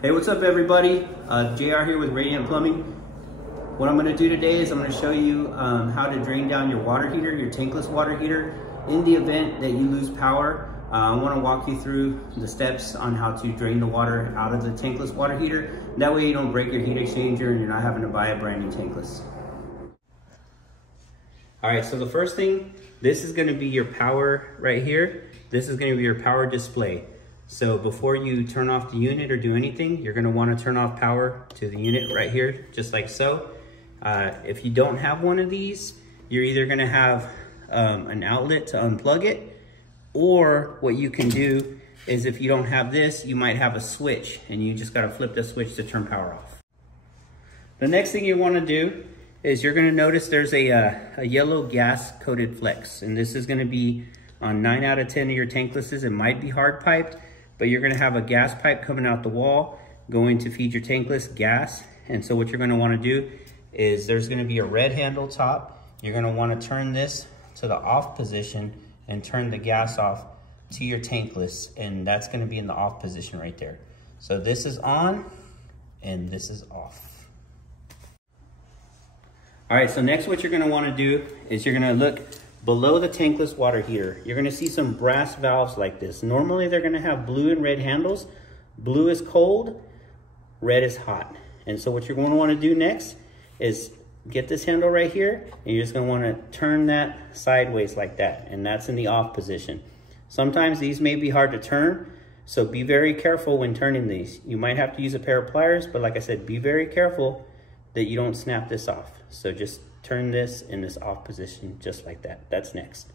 Hey, what's up everybody? JR here with Radiant Plumbing. What I'm going to do today is I'm going to show you how to drain down your water heater, your tankless water heater. In the event that you lose power, I want to walk you through the steps on how to drain the water out of the tankless water heater. That way you don't break your heat exchanger and you're not having to buy a brand new tankless. Alright, so the first thing, this is going to be your power right here. This is going to be your power display. So before you turn off the unit or do anything, you're gonna wanna turn off power to the unit right here, just like so. If you don't have one of these, you're either gonna have an outlet to unplug it, or what you can do is if you don't have this, you might have a switch and you just gotta flip the switch to turn power off. The next thing you wanna do is you're gonna notice there's a yellow gas coated flex, and this is gonna be on 9 out of 10 of your tanklesses. It might be hard piped, but you're gonna have a gas pipe coming out the wall going to feed your tankless gas. And so what you're gonna wanna do is there's gonna be a red handle top. You're gonna wanna turn this to the off position and turn the gas off to your tankless, and that's gonna be in the off position right there. So this is on and this is off. All right, so next what you're gonna wanna do is you're gonna look below the tankless water heater. You're gonna see some brass valves like this. Normally they're gonna have blue and red handles. Blue is cold, red is hot. And so what you're gonna wanna do next is get this handle right here, and you're just gonna wanna turn that sideways like that, and that's in the off position. Sometimes these may be hard to turn, so be very careful when turning these. You might have to use a pair of pliers, but like I said, be very careful that you don't snap this off. So just turn this in this off position just like that. That's next.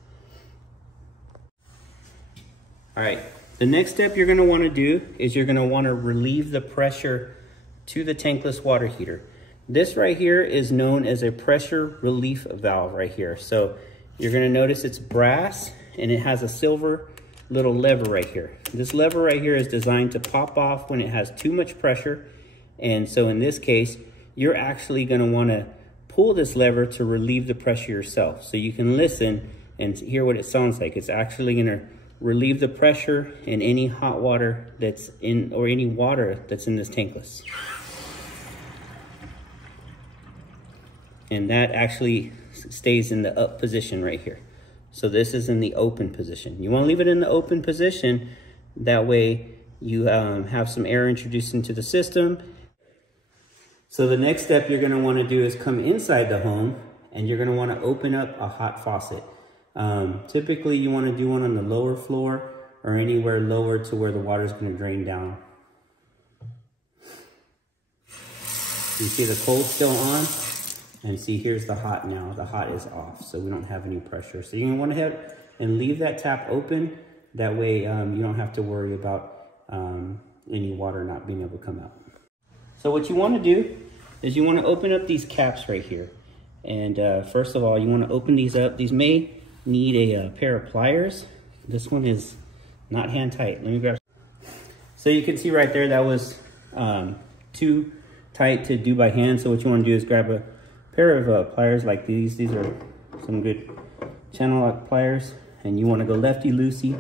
All right, the next step you're gonna wanna do is you're gonna wanna relieve the pressure to the tankless water heater. This right here is known as a pressure relief valve right here. So you're gonna notice it's brass and it has a silver little lever right here. This lever right here is designed to pop off when it has too much pressure. And so in this case, you're actually gonna wanna pull this lever to relieve the pressure yourself. So you can listen and hear what it sounds like. It's actually gonna relieve the pressure in any hot water that's in, or any water that's in this tankless. And that actually stays in the up position right here. So this is in the open position. You wanna leave it in the open position, that way you have some air introduced into the system. So the next step you're gonna wanna do is come inside the home, and you're gonna wanna open up a hot faucet. Typically you wanna do one on the lower floor or anywhere lower to where the water's gonna drain down. You see the cold still on, and see here's the hot now. The hot is off, so we don't have any pressure. So you're gonna wanna head and leave that tap open. That way you don't have to worry about any water not being able to come out. So what you want to do is you want to open up these caps right here. And first of all, you want to open these up. These may need a pair of pliers. This one is not hand tight. Let me grab. So you can see right there, that was too tight to do by hand. So what you want to do is grab a pair of pliers like these. These are some good channel lock pliers. And you want to go lefty-loosey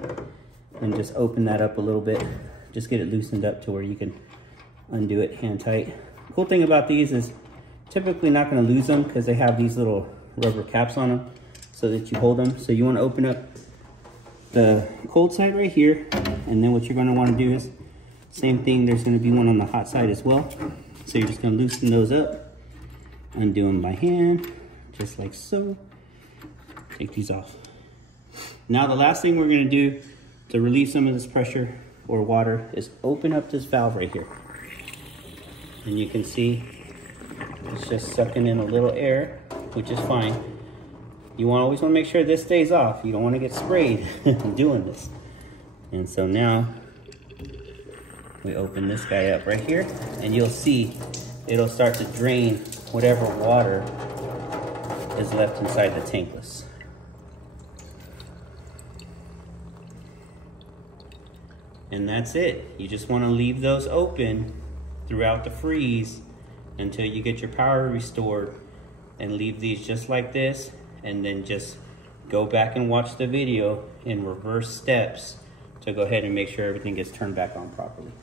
and just open that up a little bit. Just get it loosened up to where you can undo it hand tight. Cool thing about these is typically not going to lose them because they have these little rubber caps on them so that you hold them. So you want to open up the cold side right here, and then what you're going to want to do is same thing. There's going to be one on the hot side as well. So you're just going to loosen those up, undo them by hand, just like so. Take these off. Now the last thing we're going to do to relieve some of this pressure or water is open up this valve right here. And you can see it's just sucking in a little air, which is fine. You always want to make sure this stays off. You don't want to get sprayed doing this. And so now we open this guy up right here, and you'll see it'll start to drain whatever water is left inside the tankless. And that's it. You just want to leave those open throughout the freeze until you get your power restored, and leave these just like this, and then just go back and watch the video in reverse steps to go ahead and make sure everything gets turned back on properly.